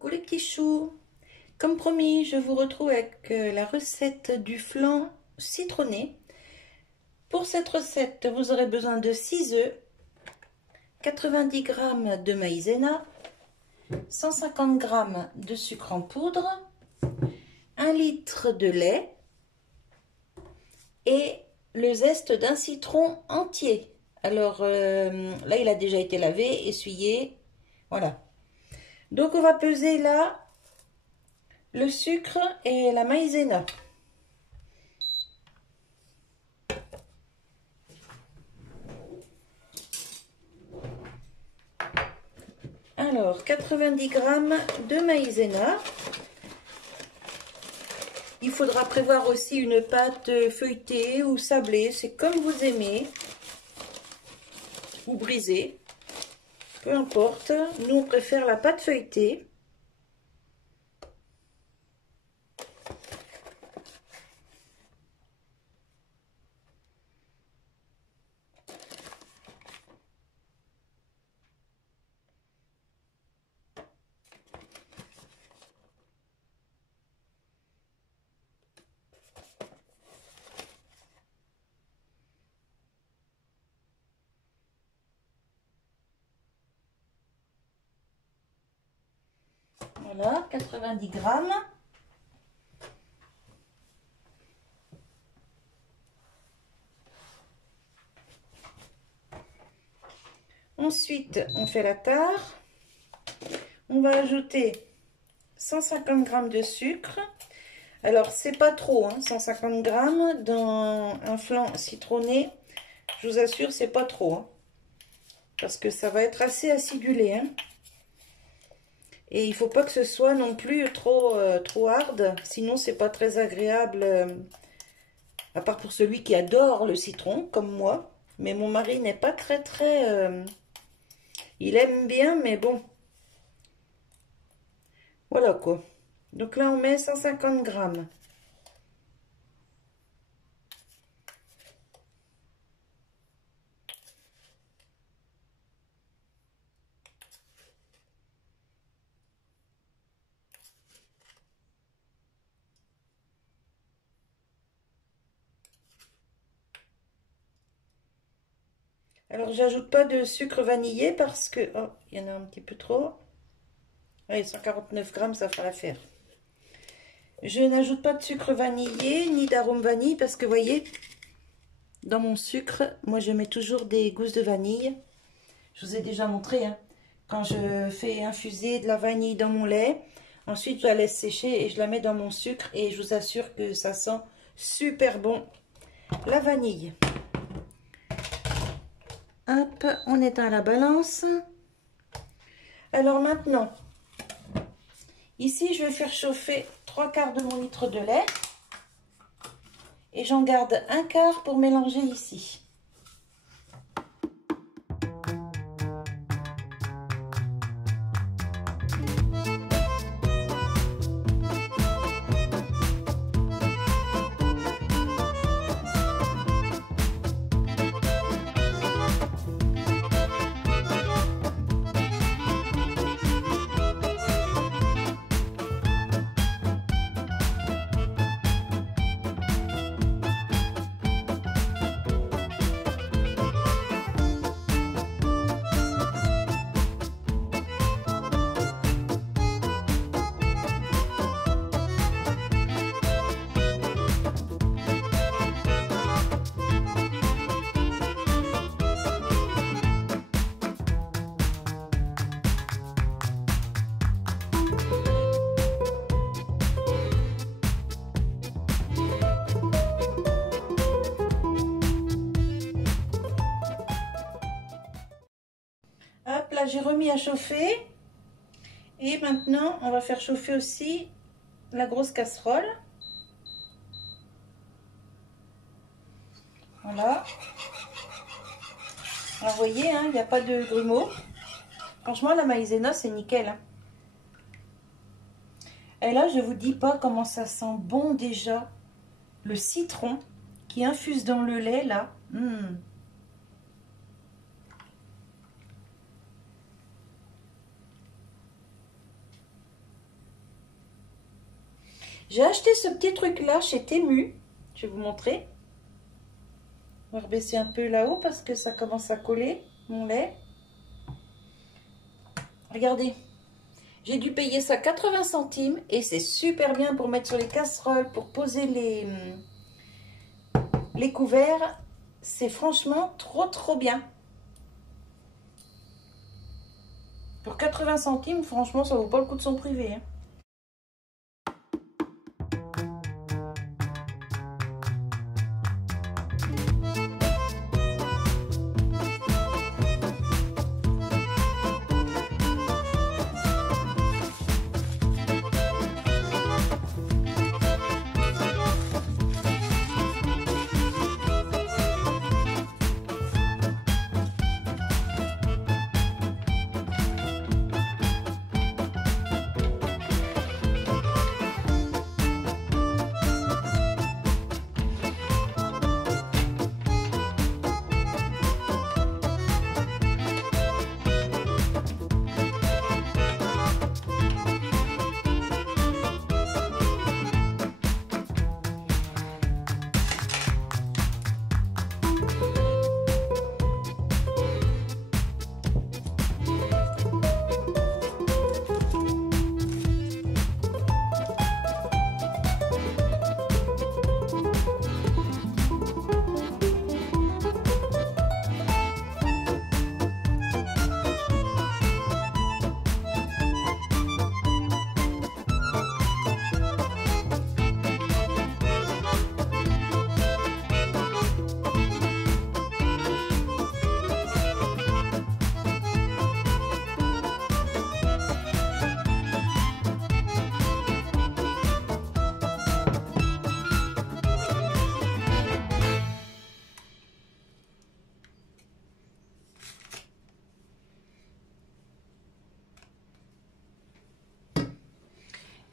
Coucou les petits choux. Comme promis, je vous retrouve avec la recette du flan citronné. Pour cette recette, vous aurez besoin de 6 œufs, 90 g de maïzena, 150 g de sucre en poudre, 1 litre de lait et le zeste d'un citron entier. Alors là, il a déjà été lavé, essuyé, voilà. Donc on va peser là le sucre et la maïzena. Alors 90 g de maïzena. Il faudra prévoir aussi une pâte feuilletée ou sablée, c'est comme vous aimez, ou brisée, peu importe. Nous on préfère la pâte feuilletée. Voilà, 90 g. Ensuite, on fait la tare. On va ajouter 150 g de sucre. Alors, c'est pas trop, hein, 150 g dans un flan citronné. Je vous assure, c'est pas trop. Hein, parce que ça va être assez acidulé. Hein. Et il faut pas que ce soit non plus trop hard. Sinon, c'est pas très agréable. À part pour celui qui adore le citron, comme moi. Mais mon mari n'est pas très... il aime bien, mais bon. Voilà quoi. Donc là, on met 150 g. Alors, j'ajoute pas de sucre vanillé parce que... Oh, il y en a un petit peu trop. Allez, 149 g, ça fera l'affaire. Je n'ajoute pas de sucre vanillé ni d'arôme vanille parce que, vous voyez, dans mon sucre, moi, je mets toujours des gousses de vanille. Je vous ai déjà montré, hein, quand je fais infuser de la vanille dans mon lait. Ensuite, je la laisse sécher et je la mets dans mon sucre et je vous assure que ça sent super bon la vanille. Hop, on éteint la balance. Alors maintenant, ici, je vais faire chauffer 3/4 de mon litre de lait. Et j'en garde 1/4 pour mélanger ici. Hop, là j'ai remis à chauffer. Et maintenant, on va faire chauffer aussi la grosse casserole. Voilà. Alors, vous voyez, hein, il n'y a pas de grumeaux. Franchement, la maïzena, c'est nickel. Hein. Et là, je vous dis pas comment ça sent bon déjà. Le citron qui infuse dans le lait, là. J'ai acheté ce petit truc-là chez Temu. Je vais vous montrer. On va rebaisser un peu là-haut parce que ça commence à coller, mon lait. Regardez. J'ai dû payer ça 80 centimes et c'est super bien pour mettre sur les casseroles, pour poser les couverts. C'est franchement trop bien. Pour 80 centimes, franchement, ça vaut pas le coup de s'en priver. Hein.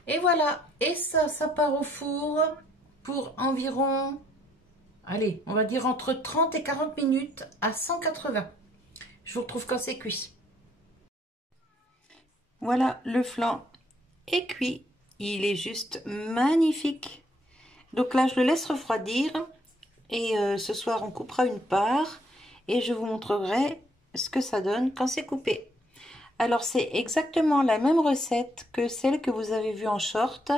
Et voilà, et ça part au four pour environ, allez, on va dire entre 30 et 40 minutes à 180. Je vous retrouve quand c'est cuit. Voilà, le flan est cuit. Il est juste magnifique. Donc là, je le laisse refroidir. Et ce soir, on coupera une part. Et je vous montrerai ce que ça donne quand c'est coupé. Alors, c'est exactement la même recette que celle que vous avez vue en short.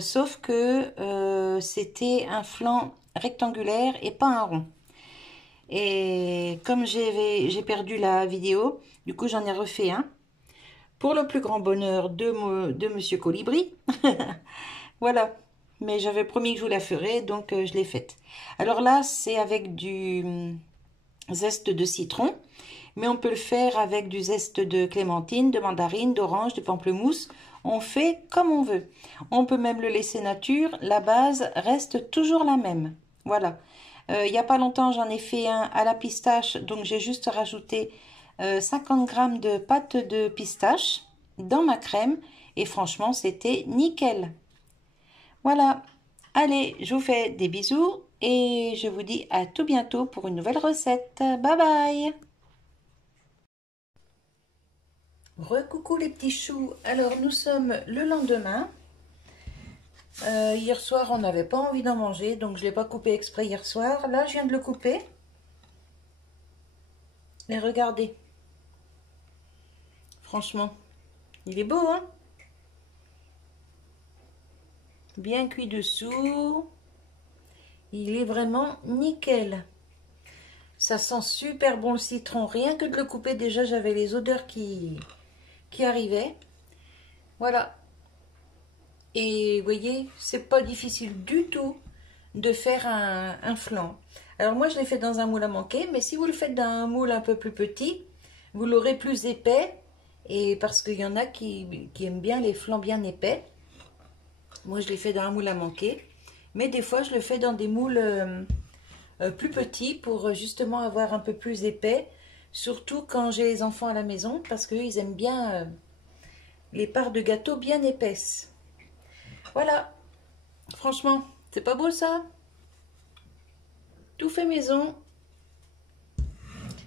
Sauf que c'était un flan rectangulaire et pas un rond. Et comme j'ai perdu la vidéo, du coup, j'en ai refait un. Pour le plus grand bonheur de Monsieur Colibri. Voilà. Mais j'avais promis que je vous la ferais, donc je l'ai faite. Alors là, c'est avec du zeste de citron. Mais on peut le faire avec du zeste de clémentine, de mandarine, d'orange, de pamplemousse. On fait comme on veut. On peut même le laisser nature. La base reste toujours la même. Voilà. Il n'y a pas longtemps, j'en ai fait un à la pistache. Donc, j'ai juste rajouté 50 g de pâte de pistache dans ma crème. Et franchement, c'était nickel. Voilà. Allez, je vous fais des bisous. Et je vous dis à tout bientôt pour une nouvelle recette. Bye bye. Recoucou les petits choux. Alors, nous sommes le lendemain. Hier soir, on n'avait pas envie d'en manger, donc je ne l'ai pas coupé exprès hier soir. Là, je viens de le couper. Et regardez. Franchement, il est beau, hein? Bien cuit dessous. Il est vraiment nickel. Ça sent super bon le citron. Rien que de le couper, déjà, j'avais les odeurs qui arrivaient. Voilà. Et vous voyez, c'est pas difficile du tout de faire un flan. Alors moi, je l'ai fait dans un moule à manquer, mais si vous le faites dans un moule un peu plus petit, vous l'aurez plus épais. Et parce qu'il y en a qui aiment bien les flans bien épais. Moi, je l'ai fait dans un moule à manquer. Mais des fois, je le fais dans des moules plus petits pour justement avoir un peu plus épais. Surtout quand j'ai les enfants à la maison, parce qu'ils aiment bien les parts de gâteau bien épaisses. Voilà, franchement, c'est pas beau ça? Tout fait maison.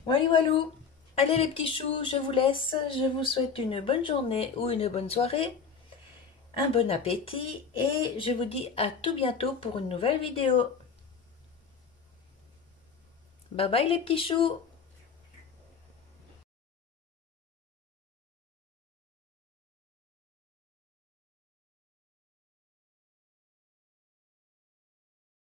Walou walou. Allez les petits choux, je vous laisse. Je vous souhaite une bonne journée ou une bonne soirée. un bon appétit et je vous dis à tout bientôt pour une nouvelle vidéo. Bye bye les petits choux!